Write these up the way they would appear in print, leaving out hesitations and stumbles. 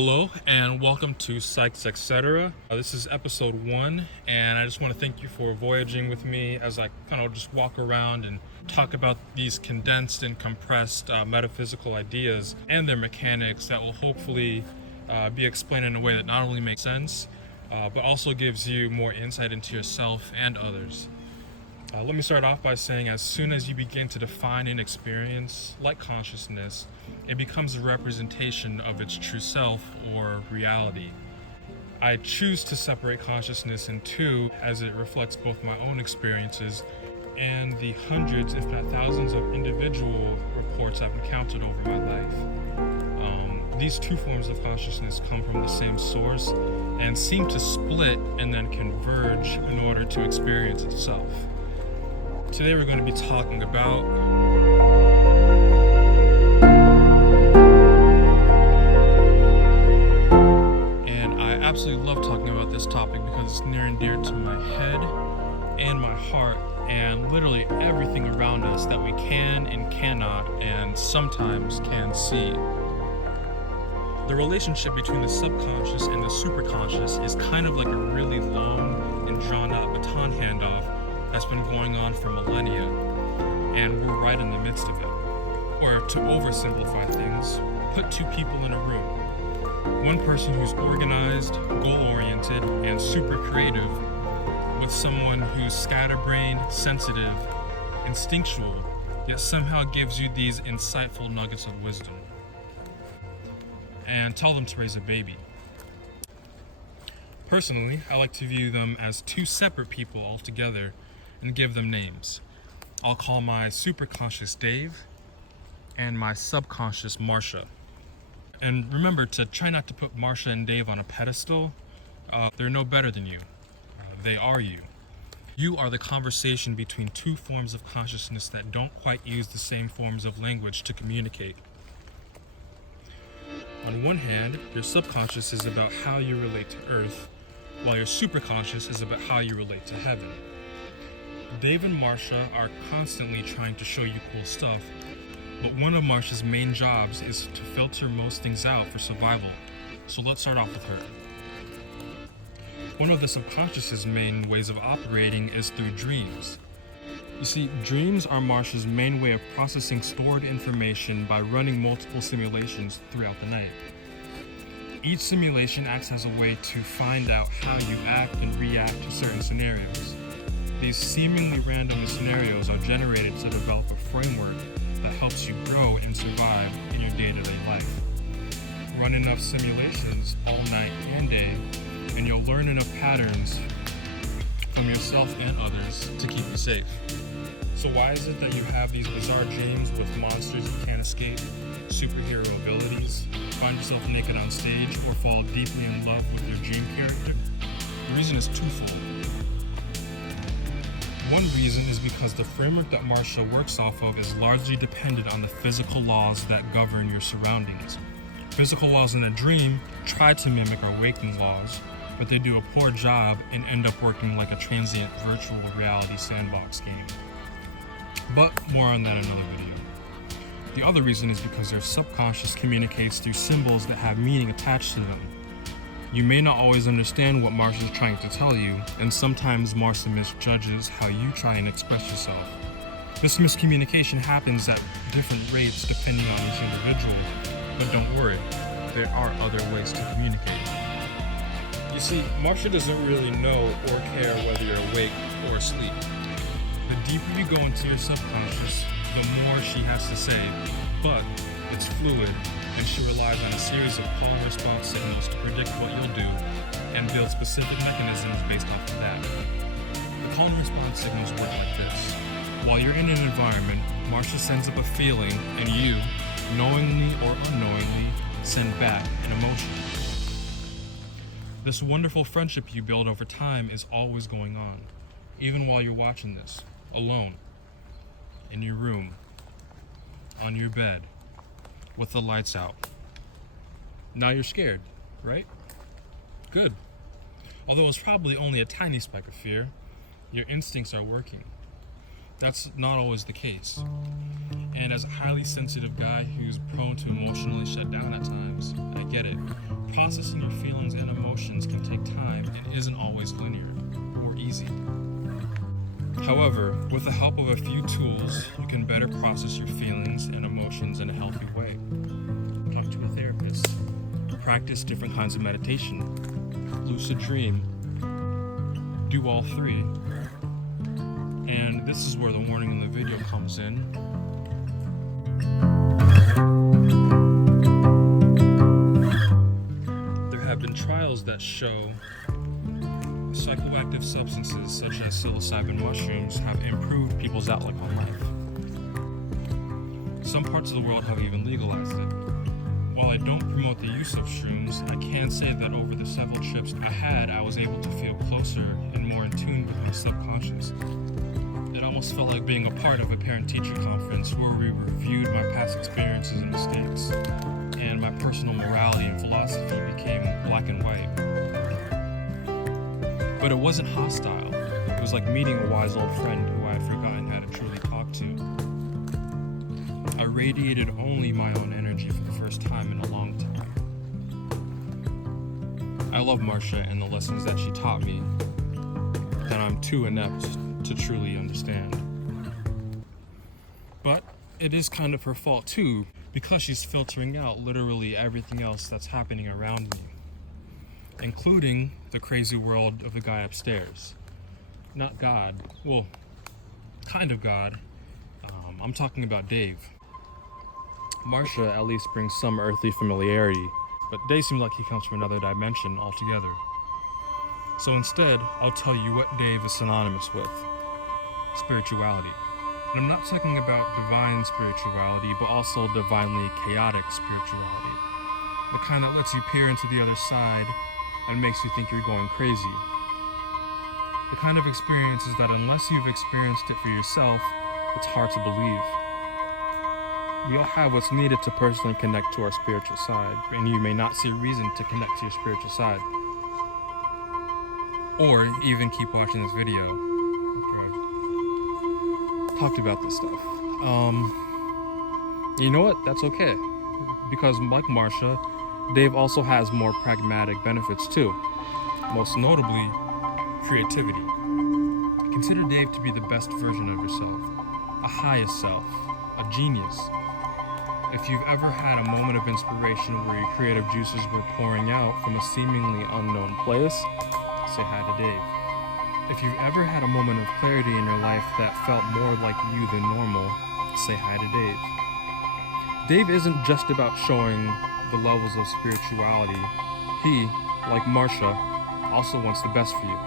Hello and welcome to SEIZURES, etc. This is episode 1, and I just want to thank you for voyaging with me as I kind of just walk around and talk about these condensed and compressed metaphysical ideas and their mechanics that will hopefully be explained in a way that not only makes sense, but also gives you more insight into yourself and others. Let me start off by saying, as soon as you begin to define an experience like consciousness, it becomes a representation of its true self or reality. I choose to separate consciousness in two, as it reflects both my own experiences and the hundreds, if not thousands, of individual reports I've encountered over my life. These two forms of consciousness come from the same source and seem to split and then converge in order to experience itself. Today we're going to be talking about absolutely love talking about this topic because it's near and dear to my head and my heart and literally everything around us that we can and cannot and sometimes can see. The relationship between the subconscious and the superconscious is kind of like a really long and drawn out baton handoff that's been going on for millennia, and we're right in the midst of it. Or to oversimplify things, put two people in a room. One person who's organized, goal-oriented, and super creative, with someone who's scatterbrained, sensitive, instinctual, yet somehow gives you these insightful nuggets of wisdom. And tell them to raise a baby. Personally, I like to view them as two separate people altogether and give them names. I'll call my superconscious Dave and my subconscious Marsha. And remember to try not to put Marsha and Dave on a pedestal. They're no better than you. They are you. You are the conversation between two forms of consciousness that don't quite use the same forms of language to communicate. On one hand, your subconscious is about how you relate to Earth, while your superconscious is about how you relate to heaven. Dave and Marsha are constantly trying to show you cool stuff, but one of Marsha's main jobs is to filter most things out for survival, so let's start off with her. One of the subconscious's main ways of operating is through dreams. You see, dreams are Marsha's main way of processing stored information by running multiple simulations throughout the night. Each simulation acts as a way to find out how you act and react to certain scenarios. These seemingly random scenarios are generated to develop a framework that helps you grow and survive in your day-to-day life. Run enough simulations all night and day, and you'll learn enough patterns from yourself and others to keep you safe. So why is it that you have these bizarre dreams with monsters you can't escape, superhero abilities, find yourself naked on stage, or fall deeply in love with your dream character? The reason is twofold. One reason is because the framework that Marsha works off of is largely dependent on the physical laws that govern your surroundings. Physical laws in a dream try to mimic our waking laws, but they do a poor job and end up working like a transient virtual reality sandbox game. But more on that in another video. The other reason is because their subconscious communicates through symbols that have meaning attached to them. You may not always understand what Marsha is trying to tell you, and sometimes Marsha misjudges how you try and express yourself. This miscommunication happens at different rates depending on each individual, but don't worry, there are other ways to communicate. You see, Marsha doesn't really know or care whether you're awake or asleep. The deeper you go into your subconscious, the more she has to say, but it's fluid, and she relies on a series of call and response signals to predict what you'll do and build specific mechanisms based off of that. The call and response signals work like this. While you're in an environment, Marsha sends up a feeling, and you, knowingly or unknowingly, send back an emotion. This wonderful friendship you build over time is always going on, even while you're watching this, alone, in your room, on your bed, with the lights out. Now you're scared, right? Good. Although it's probably only a tiny speck of fear, your instincts are working. That's not always the case. And as a highly sensitive guy who's prone to emotionally shut down at times, I get it. Processing your feelings and emotions can take time and isn't always linear or easy. However, with the help of a few tools, you can better process your feelings and emotions in a healthy way. Talk to a therapist. Practice different kinds of meditation. Lucid dream. Do all three. And this is where the warning in the video comes in. There have been trials that show psychoactive substances such as psilocybin mushrooms have improved people's outlook on life. Some parts of the world have even legalized it. While I don't promote the use of shrooms, I can say that over the several trips I had, I was able to feel closer and more in tune with my subconscious. It almost felt like being a part of a parent-teacher conference where we reviewed my past experiences and mistakes, and my personal morality and philosophy became black and white. But it wasn't hostile. It was like meeting a wise old friend who I had forgotten how to truly talk to. I radiated only my own energy for the first time in a long time. I love Marcia and the lessons that she taught me, and I'm too inept to truly understand. But it is kind of her fault too, because she's filtering out literally everything else that's happening around me, including the crazy world of the guy upstairs. Not God, well, kind of God. I'm talking about Dave. Marcia at least brings some earthly familiarity, but Dave seems like he comes from another dimension altogether. So instead, I'll tell you what Dave is synonymous with. Spirituality. And I'm not talking about divine spirituality, but also divinely chaotic spirituality. The kind that lets you peer into the other side and makes you think you're going crazy. The kind of experiences that unless you've experienced it for yourself, it's hard to believe. We all have what's needed to personally connect to our spiritual side, and you may not see a reason to connect to your spiritual side. Or even keep watching this video after I've talked about this stuff. You know what? That's okay. Because like Marcia, Dave also has more pragmatic benefits too. Most notably, creativity. Consider Dave to be the best version of yourself, a highest self, a genius. If you've ever had a moment of inspiration where your creative juices were pouring out from a seemingly unknown place, say hi to Dave. If you've ever had a moment of clarity in your life that felt more like you than normal, say hi to Dave. Dave isn't just about showing the levels of spirituality. He, like Marcia, also wants the best for you.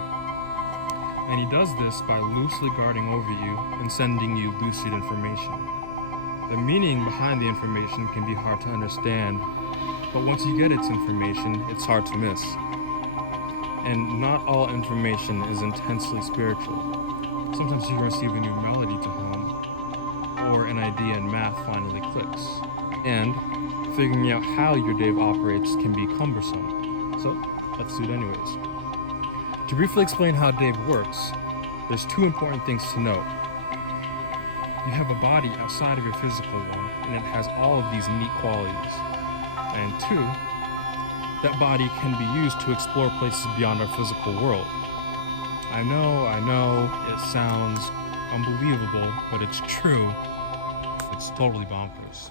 And he does this by loosely guarding over you and sending you lucid information. The meaning behind the information can be hard to understand, but once you get its information, it's hard to miss. And not all information is intensely spiritual. Sometimes you receive a new melody to hum, or an idea in math finally clicks. And figuring out how your Dave operates can be cumbersome. So let's do it anyways. To briefly explain how Dave works, there's two important things to note. You have a body outside of your physical one, and it has all of these neat qualities. And two, that body can be used to explore places beyond our physical world. I know, it sounds unbelievable, but it's true. It's totally bonkers.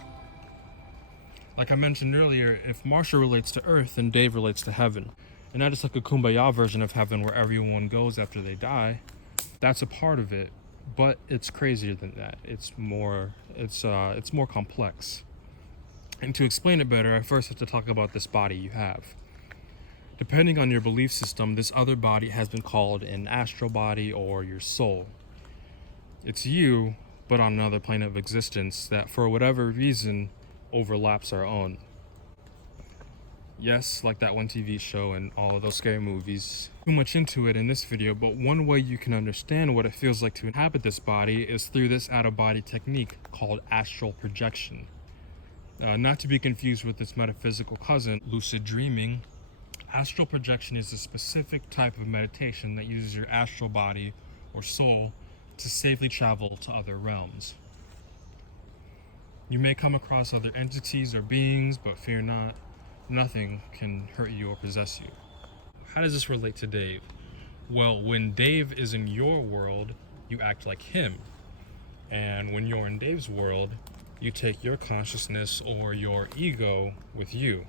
Like I mentioned earlier, if Marcia relates to Earth, then Dave relates to heaven. And not just like a kumbaya version of heaven where everyone goes after they die. That's a part of it, but it's crazier than that. It's more complex. And to explain it better, I first have to talk about this body you have. Depending on your belief system, this other body has been called an astral body or your soul. It's you, but on another plane of existence that for whatever reason overlaps our own. Yes, like that one TV show and all of those scary movies. Too much into it in this video, but one way you can understand what it feels like to inhabit this body is through this out-of-body technique called astral projection. Not to be confused with its metaphysical cousin, lucid dreaming. Astral projection is a specific type of meditation that uses your astral body or soul to safely travel to other realms. You may come across other entities or beings, but fear not, nothing can hurt you or possess you. How does this relate to Dave? Well, when Dave is in your world, you act like him. And when you're in Dave's world, you take your consciousness or your ego with you.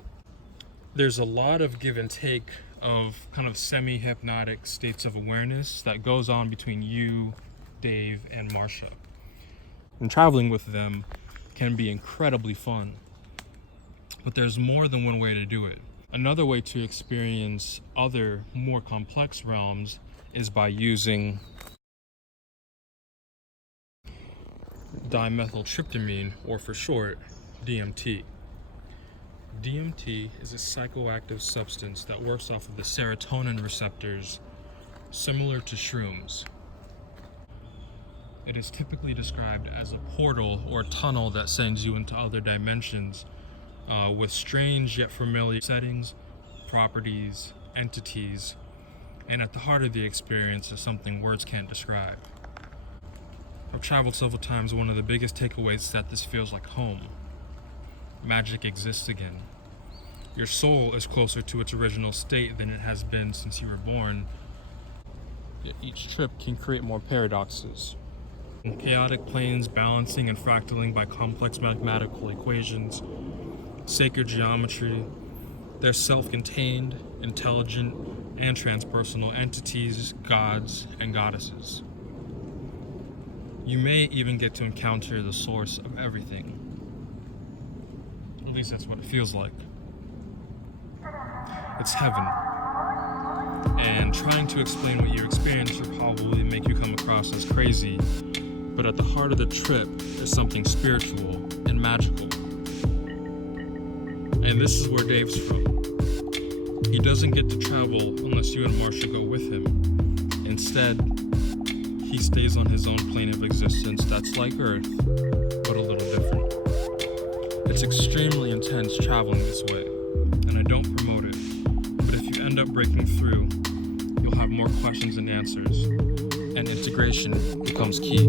There's a lot of give and take of kind of semi-hypnotic states of awareness that goes on between you, Dave, and Marsha. And traveling with them can be incredibly fun. But there's more than one way to do it. Another way to experience other, more complex realms is by using dimethyltryptamine, or for short, DMT. DMT is a psychoactive substance that works off of the serotonin receptors, similar to shrooms. It is typically described as a portal or tunnel that sends you into other dimensions with strange yet familiar settings, properties, entities, and at the heart of the experience is something words can't describe. I've traveled several times. One of the biggest takeaways is that this feels like home. Magic exists again. Your soul is closer to its original state than it has been since you were born. Yet each trip can create more paradoxes. Chaotic planes balancing and fractaling by complex mathematical equations, sacred geometry, they're self-contained, intelligent, and transpersonal entities, gods, and goddesses. You may even get to encounter the source of everything. At least that's what it feels like. It's heaven. And trying to explain what you experience will probably make you come across as crazy, but at the heart of the trip is something spiritual and magical. And this is where Dave's from. He doesn't get to travel unless you and Marsha go with him. Instead, he stays on his own plane of existence that's like Earth, but a little different. It's extremely intense traveling this way, and I don't promote it, but if you end up breaking through, you'll have more questions than answers, and integration becomes key.